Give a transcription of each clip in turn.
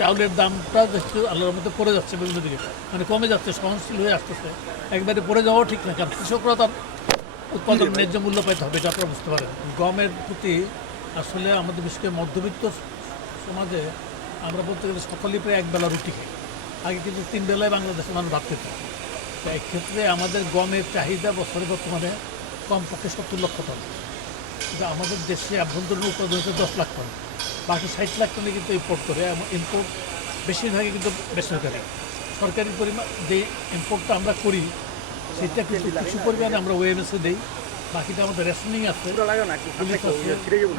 চাউলের দামটা দেখছি আল্লাহর মধ্যে পড়ে যাচ্ছে বিভিন্ন দিকে, মানে কমে যাচ্ছে, সহনশীল হয়ে আসতেছে। একবারে পড়ে যাওয়াও ঠিক না, কারণ কৃষকরা তার উৎপাদন ন্যায্য মূল্য পাইতে হবে, এটা আপনারা বুঝতে পারেন। গমের প্রতি আসলে আমাদের বিশেষ করে মধ্যবিত্ত সমাজে আমরা বলতে গেলে সকলেই প্রায় একবেলা রুটি খাই। আগে কিন্তু 3 বেলায় বাংলাদেশের মানুষ ভাত খেত। তো এক্ষেত্রে আমাদের গমের চাহিদা বছরে বর্তমানে কমপক্ষে 70 লক্ষ টন, কিন্তু আমাদের দেশে আভ্যন্তরীণ উৎপাদন হচ্ছে 10 লাখ টন, বাকি 60 লাখ টনে কিন্তু ইম্পোর্ট করে। এবং ইম্পোর্ট বেশিরভাগই কিন্তু বেসরকারি। সরকারি পরিমাণ যে ইম্পোর্টটা আমরা করি সেটা কিন্তু কিছু পরিমাণে আমরা ওএমএসে দিই, বাকিটা আমাদের রেশনিং আছে, পুলিশ আছে,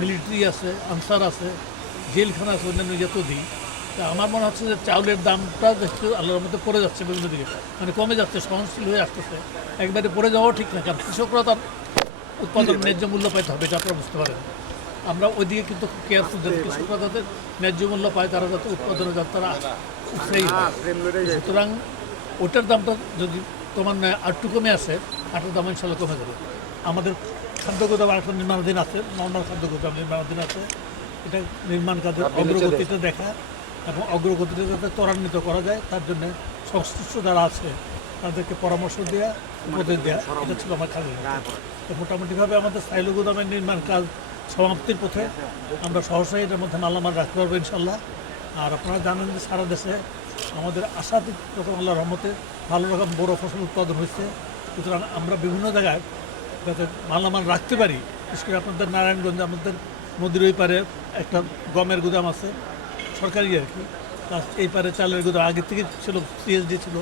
মিলিটারি আছে, আনসার আছে, জেলখানা আছে, অন্যান্য জাতীয় দিই। তা আমার মনে হচ্ছে যে চাউলের দামটা দেখতে আল্লাহর মধ্যে পড়ে যাচ্ছে বিভিন্ন দিকে, মানে কমে যাচ্ছে, সহনশীল হয়ে আসতেছে। একবারে পড়ে যাওয়াও ঠিক না, কারণ কৃষকরা তার উৎপাদন ন্যায্য মূল্য পাইতে হবে, এটা আপনারা বুঝতে পারেন। আমরা ওইদিকে কিন্তু খুব কেয়ারফুল, যাতে কৃষকরা যাদের ন্যায্য মূল্য পায়, তারা যাতে উৎপাদনে যাতে তারা উৎসাহী হয়। সুতরাং ওটার দামটা যদি তোমার আরটু কমে আসে, আটার দাম ইনশাল্লাহ কমে যাবে। আমাদের খাদ্য গোদাম একটা নির্মাণাধীন আছে, নর্মাল খাদ্য গোদাম নির্মাণাধীন আছে। এটা নির্মাণ কাজের অগ্রগতিটা দেখা এবং অগ্রগতিটা যাতে ত্বরান্বিত করা যায়, তার জন্য সংশ্লিষ্ট যারা আছে তাদেরকে পরামর্শ দেওয়া, উপদেশ দেওয়া, এটা ছিল আমার কাজ। তো মোটামুটিভাবে আমাদের সাইলো গোদামের নির্মাণ কাজ সমাপ্তির পথে। আমরা সহসাই এটার মধ্যে মালামাল রাখতে পারবো ইনশাল্লাহ। আর আপনারা জানেন যে সারা দেশে আমাদের আশাতীত রকম আল্লাহর রহমতে ভালো রকম বড় ফসল উৎপাদন হচ্ছে। সুতরাং আমরা বিভিন্ন জায়গায় যাতে মালামাল রাখতে পারি, বিশেষ করে আপনাদের নারায়ণগঞ্জে আমাদের নদীর ওই পারে একটা গমের গুদাম আছে, সরকারি আর কি। প্লাস এই পারে চালের গুদাম আগে থেকে ছিল, সিএসডি ছিল,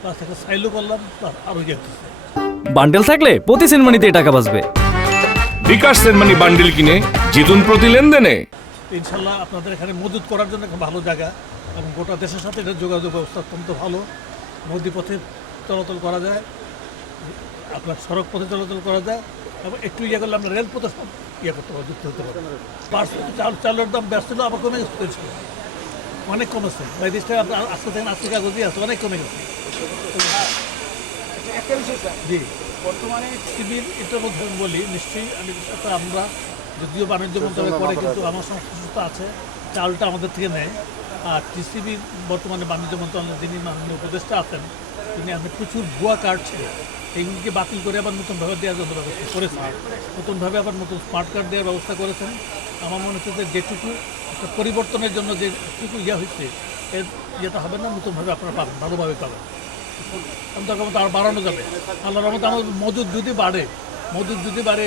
প্লাস একটা সাইলো করলাম, প্লাস আরও যেতেছে। বান্ডেল থাকলে প্রতি সেনমানিতে টাকা বাঁচবে। বিকাশ সেনমানি বান্ডেল কিনে জিতুন প্রতি লেনদেনে। ইনশাল্লাহ আপনাদের এখানে মজুত করার জন্য একটা ভালো জায়গা, এবং গোটা দেশের সাথে এটা যোগাযোগ ব্যবস্থা অত্যন্ত ভালো। নদী পথে চলাচল করা যায়, আপনার সড়ক পথে চলাচল করা যায়, এবং একটু ইয়ে করলে আমরা রেলপথে সব ইয়ে করতে পারবো, যুক্ত হতে পারবো। চালের দাম ব্যস্ত ছিল, আবার কমে গেছে, অনেক কমেছে। বাংলাদেশটা আপনার আজকে থেকে আজকে কাগজই আছে, অনেক কমে গেছে। জি, বর্তমানে সিভিল এটার মধ্যে আমি বলি, নিশ্চয়ই আমি সাথে আমরা যদিও বাণিজ্য মন্ত্রণালয় করে, কিন্তু আমার সংশ্লিষ্টতা আছে, চালটা আমাদের থেকে নেয়। আর টিসিবি বর্তমানে বাণিজ্য মন্ত্রণালয়ের যিনি মাননীয় উপদেষ্টা আছেন, তিনি আমি প্রচুর ভুয়া কার্ড ছিল, এইগুলিকে বাতিল করে আবার নতুনভাবে দেওয়ার জন্য ব্যবস্থা করেছেন। নতুনভাবে আবার নতুন স্মার্ট কার্ড দেওয়ার ব্যবস্থা করেছেন। আমার মনে হচ্ছে যে যেটুকু একটা পরিবর্তনের জন্য যেটুকু ইয়ে হয়েছে, এর ইয়েটা হবে না, নতুনভাবে আপনারা পাবেন, ভালোভাবে পাবেন। অন্তর্গত আর বাড়ানো যাবে আল্লাহর রহমতে। আমার মজুদ যদি বাড়ে,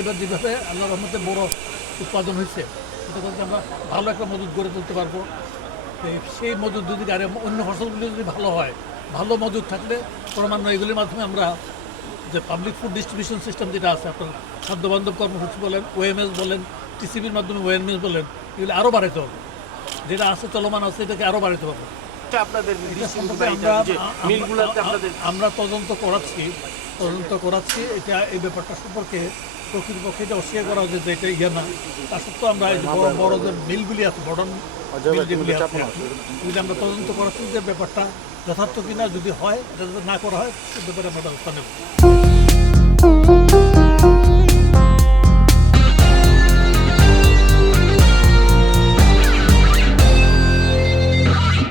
এবার যেভাবে আল্লাহর রহমতে বড় উৎপাদন হয়েছে, সেটা বলতে আমরা ভালো একটা মজুদ গড়ে তুলতে পারবো। সেই মজুদ যদি গাড়ি অন্য ফসলগুলি যদি ভালো হয়, ভালো মজুদ থাকলে ক্রমান্বয়ে এগুলির মাধ্যমে আমরা যে পাবলিক ফুড ডিস্ট্রিবিউশন সিস্টেম যেটা আছে, আপনার খাদ্যবান্ধব কর্মসূচি বলেন, ওএমএস বলেন, টিসিবির মাধ্যমে ওএমএস বলেন, এগুলি আরও বাড়াতে হবে। যেটা আছে চলমান আছে, এটাকে আরও বাড়াতে হবে। আমরা তদন্ত করাচ্ছি এটা, এই ব্যাপারটা সম্পর্কে প্রকৃতপক্ষে এটা অস্বীকার করা হচ্ছে যে এটা ইয়ে না। তা সত্ত্বেও আমরা বড় বড় যে মিলগুলি আছে, মডার্ন মিল যেগুলি আছে, এগুলি আমরা তদন্ত করাচ্ছি যে ব্যাপারটা যথার্থ কিনা। যদি হয়, এটা যদি না করা হয়, সে ব্যাপারে আমরা ব্যবস্থা নেব।